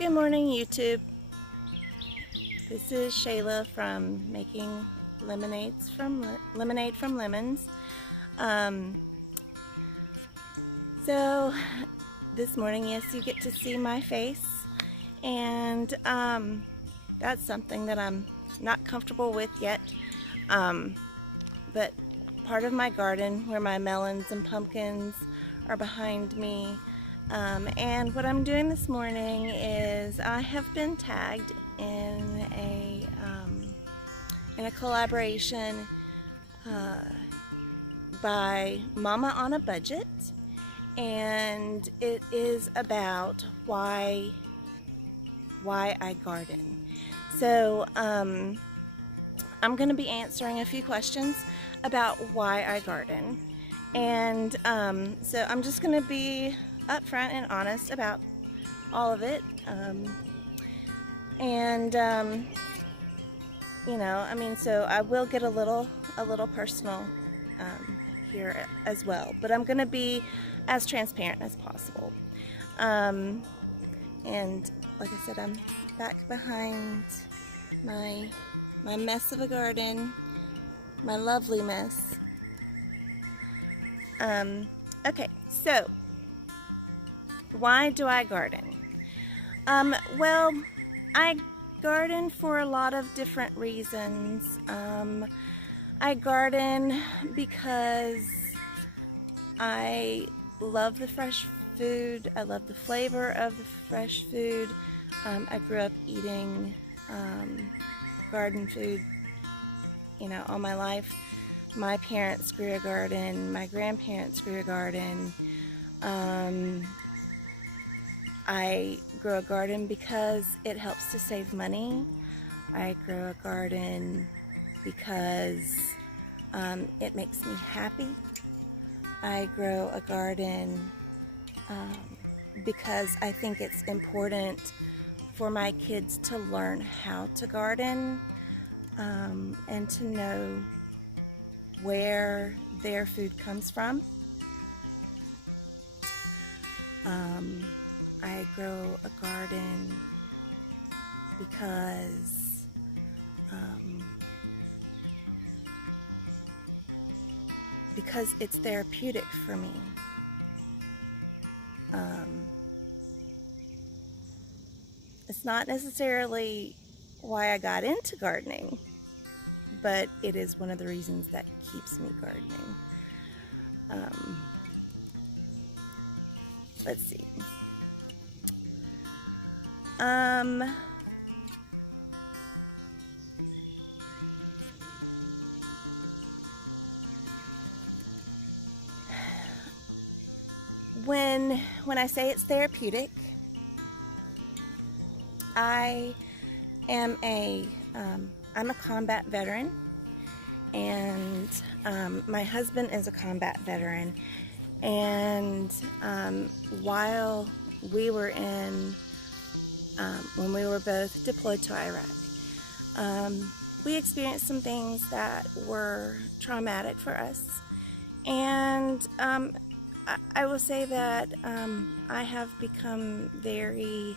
Good morning, YouTube. This is Shayla from making lemonade from lemons. So this morning, yes, you get to see my face, and that's something that I'm not comfortable with yet. But part of my garden, where my melons and pumpkins are behind me. And what I'm doing this morning is I have been tagged in a collaboration by Mama on a Budget, and it is about why I garden. So I'm going to be answering a few questions about why I garden, and so I'm just going to be upfront and honest about all of it, so I will get a little personal here as well, but I'm going to be as transparent as possible. And like I said, I'm back behind my mess of a garden, my lovely mess. Okay, so why do I garden? Well, I garden for a lot of different reasons. I garden because I love the fresh food. I love the flavor of the fresh food. I grew up eating garden food, all my life. My parents grew a garden. My grandparents grew a garden. I grow a garden because it helps to save money. I grow a garden because it makes me happy. I grow a garden because I think it's important for my kids to learn how to garden and to know where their food comes from. I grow a garden because it's therapeutic for me. It's not necessarily why I got into gardening, but it is one of the reasons that keeps me gardening. Let's see. When I say it's therapeutic, I'm a combat veteran, and my husband is a combat veteran, and while we were when we were both deployed to Iraq, we experienced some things that were traumatic for us, and I will say that I have become very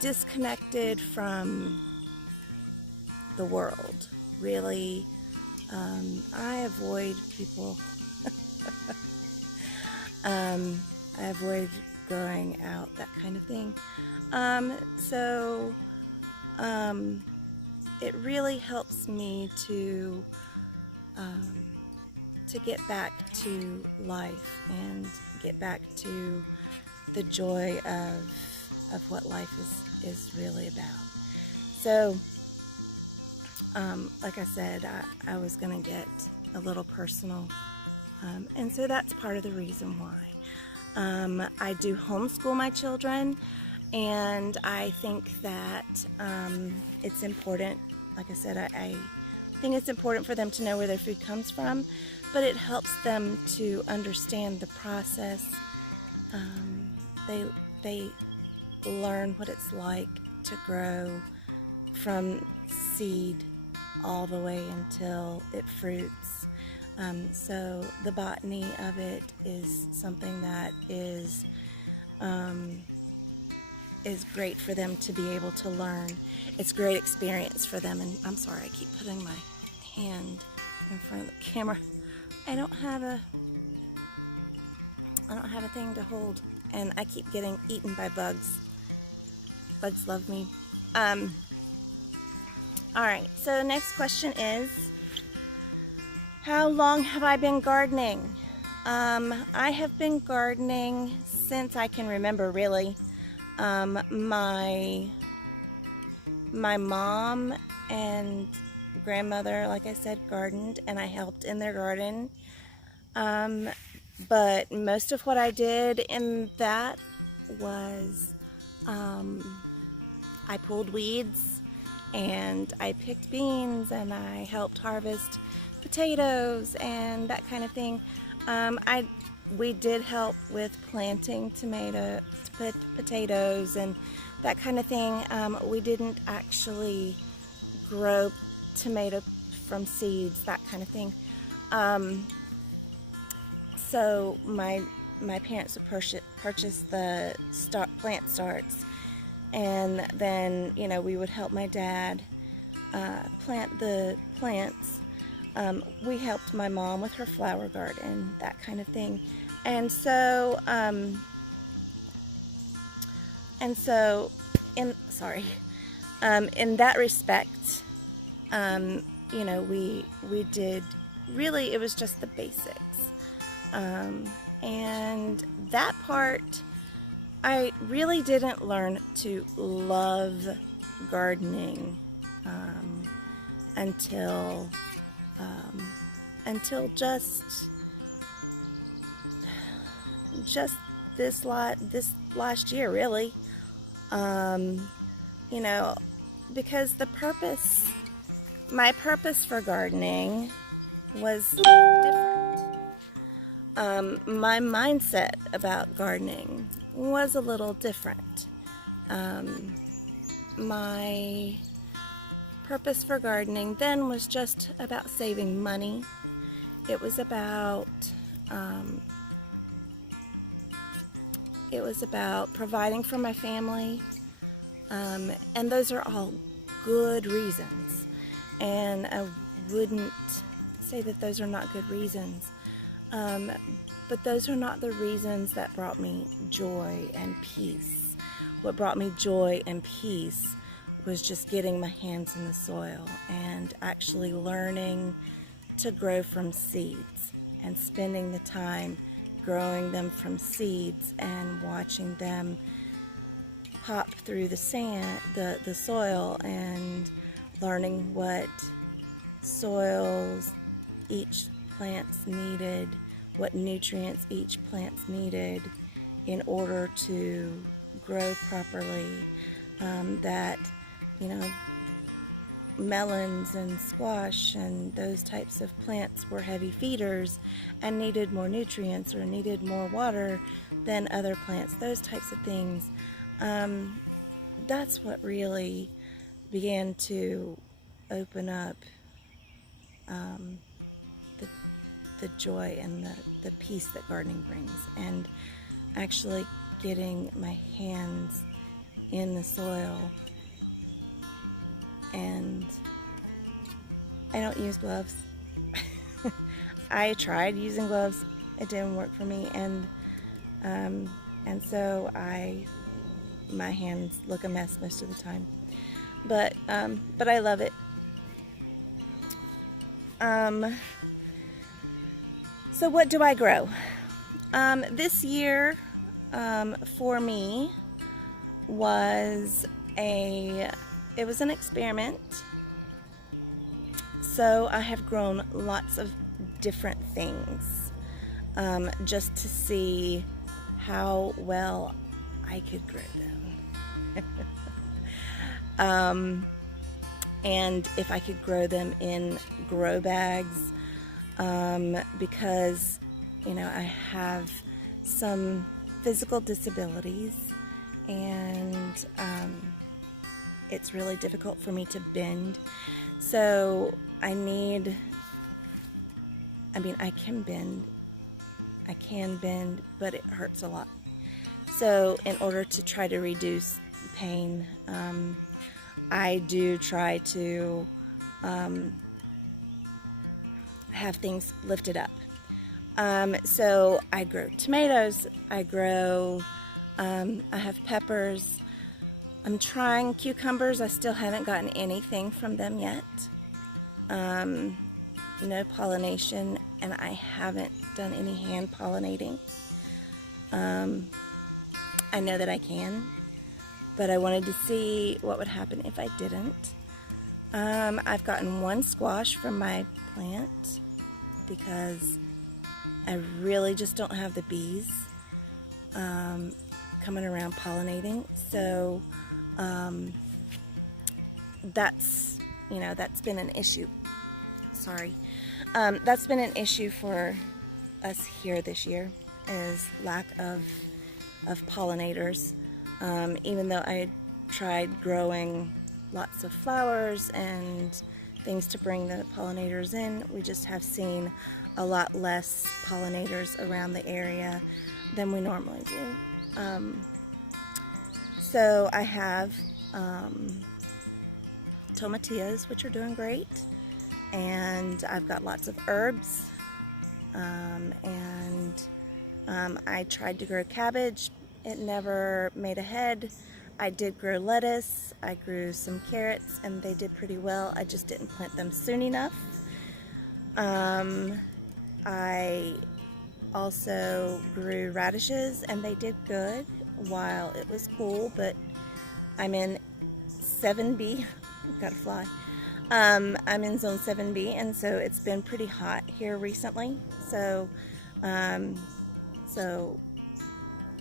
disconnected from the world. Really, I avoid people. I avoid going out, that kind of thing. So it really helps me to get back to life and get back to the joy of what life is really about. So like I said, I was going to get a little personal, and so that's part of the reason why. I do homeschool my children, and I think that it's important. Like I said, I think it's important for them to know where their food comes from, but it helps them to understand the process. They learn what it's like to grow from seed all the way until it fruits. So the botany of it is something that is is great for them to be able to learn. It's a great experience for them. And I'm sorry, I keep putting my hand in front of the camera. I don't have a thing to hold, and I keep getting eaten by bugs. Bugs love me. Alright, so next question is, how long have I been gardening? I have been gardening since I can remember, really. My mom and grandmother, like I said, gardened, and I helped in their garden. But most of what I did in that was I pulled weeds, and I picked beans, and I helped harvest potatoes and that kind of thing. We did help with planting potatoes and that kind of thing. We didn't actually grow tomato from seeds, that kind of thing. So my parents would purchase the plant starts, and then we would help my dad plant the plants. We helped my mom with her flower garden, that kind of thing. And so in that respect, we did, really, it was just the basics. And that part, I really didn't learn to love gardening until just this last year, really. Because my purpose for gardening was different. My mindset about gardening was a little different. My purpose for gardening then was just about saving money. It was about providing for my family, and those are all good reasons, and I wouldn't say that those are not good reasons, but those are not the reasons that brought me joy and peace. What brought me joy and peace was just getting my hands in the soil and actually learning to grow from seeds and spending the time growing them from seeds and watching them pop through the soil, and learning what soils each plant needed, what nutrients each plant needed in order to grow properly. That melons and squash and those types of plants were heavy feeders and needed more nutrients or needed more water than other plants, those types of things. That's what really began to open up the joy and the peace that gardening brings, and actually getting my hands in the soil. And I don't use gloves. I tried using gloves. It didn't work for me, and so my hands look a mess most of the time. But I love it. So what do I grow? This year for me was it was an experiment. So I have grown lots of different things just to see how well I could grow them. And if I could grow them in grow bags, because I have some physical disabilities, and it's really difficult for me to bend. So I can bend, but it hurts a lot. So in order to try to reduce pain. I do try to have things lifted up. So I grow tomatoes, I have peppers, I'm trying cucumbers. I still haven't gotten anything from them yet. No pollination, and I haven't done any hand pollinating. I know that I can, but I wanted to see what would happen if I didn't. I've gotten one squash from my plant because I really just don't have the bees coming around pollinating. So that's been an issue. Sorry. That's been an issue for us here this year, is lack of pollinators. Even though I tried growing lots of flowers and things to bring the pollinators in, we just have seen a lot less pollinators around the area than we normally do. So I have tomatillos, which are doing great, and I've got lots of herbs, and I tried to grow cabbage. It never made a head. I did grow lettuce, I grew some carrots, and they did pretty well. I just didn't plant them soon enough. I also grew radishes, and they did good while it was cool, but I'm in 7B, gotta fly. I'm in zone 7B, and so it's been pretty hot here recently. So,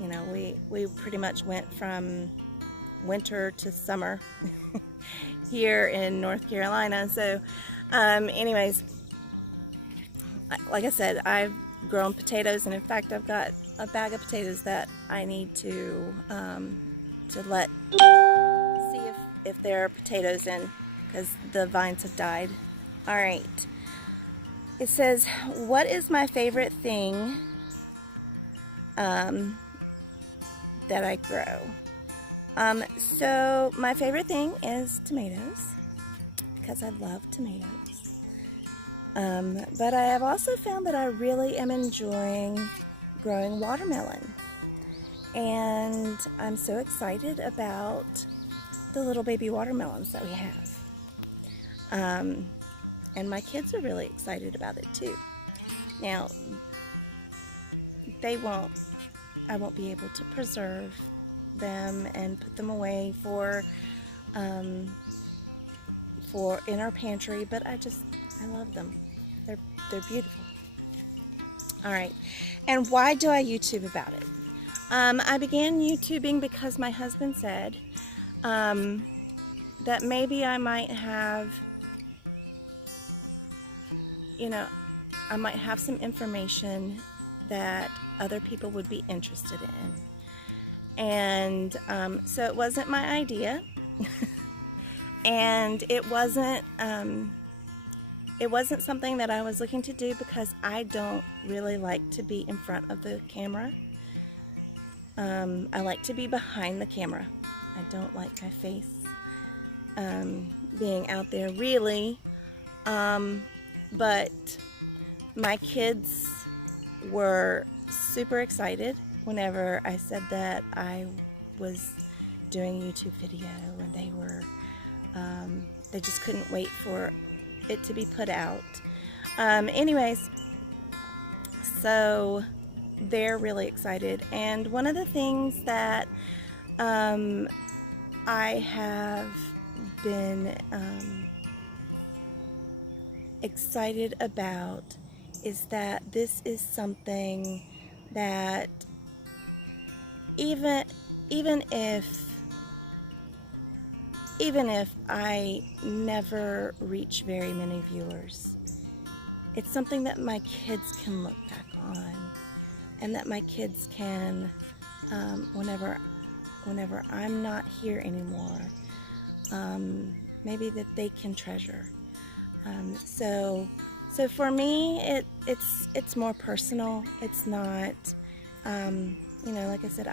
you know, we pretty much went from winter to summer here in North Carolina. So, anyways, like I said, I've grown potatoes, and in fact, I've got a bag of potatoes that I need to let see if there are potatoes in, because the vines have died. All right. It says, what is my favorite thing that I grow? So my favorite thing is tomatoes, because I love tomatoes. But I have also found that I really am enjoying growing watermelon. And I'm so excited about the little baby watermelons that we have. And my kids are really excited about it too. Now, I won't be able to preserve them and put them away for in our pantry, but I love them. They're beautiful. All right, and why do I YouTube about it? I began YouTubing because my husband said that maybe I might have, I might have some information that other people would be interested in. And so it wasn't my idea. And it wasn't something that I was looking to do because I don't really like to be in front of the camera. I like to be behind the camera. I don't like my face being out there really. But my kids were super excited whenever I said that I was doing a YouTube video, and they just couldn't wait for it to be put out. Anyways, so they're really excited, and one of the things that I have been excited about is that this is something that even if I never reach very many viewers, it's something that my kids can look back on, and that my kids can, whenever I'm not here anymore, maybe that they can treasure. So for me, it's more personal. It's not, like I said,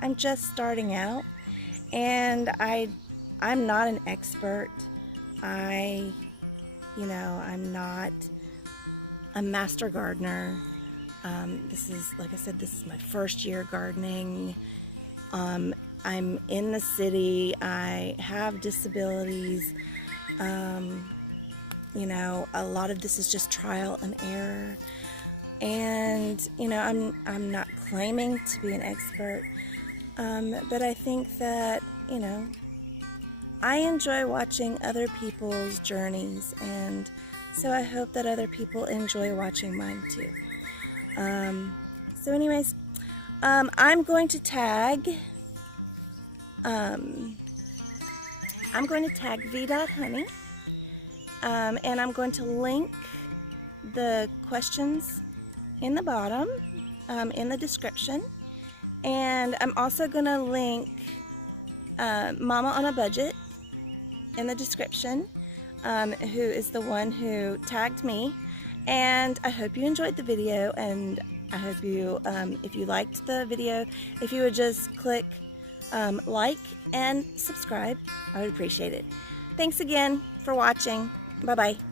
I'm just starting out, And I'm not an expert. I'm not a master gardener. This is, like I said, this is my first year gardening. I'm in the city. I have disabilities. A lot of this is just trial and error. And, I'm not claiming to be an expert. But I think that, I enjoy watching other people's journeys, and so I hope that other people enjoy watching mine too. So anyways, I'm going to tag V.Honey, and I'm going to link the questions in the bottom, in the description, and I'm also going to link Mama on a Budget in the description, who is the one who tagged me. And I hope you enjoyed the video, and I hope you, if you liked the video, if you would just click like and subscribe, I would appreciate it. Thanks again for watching. Bye-bye.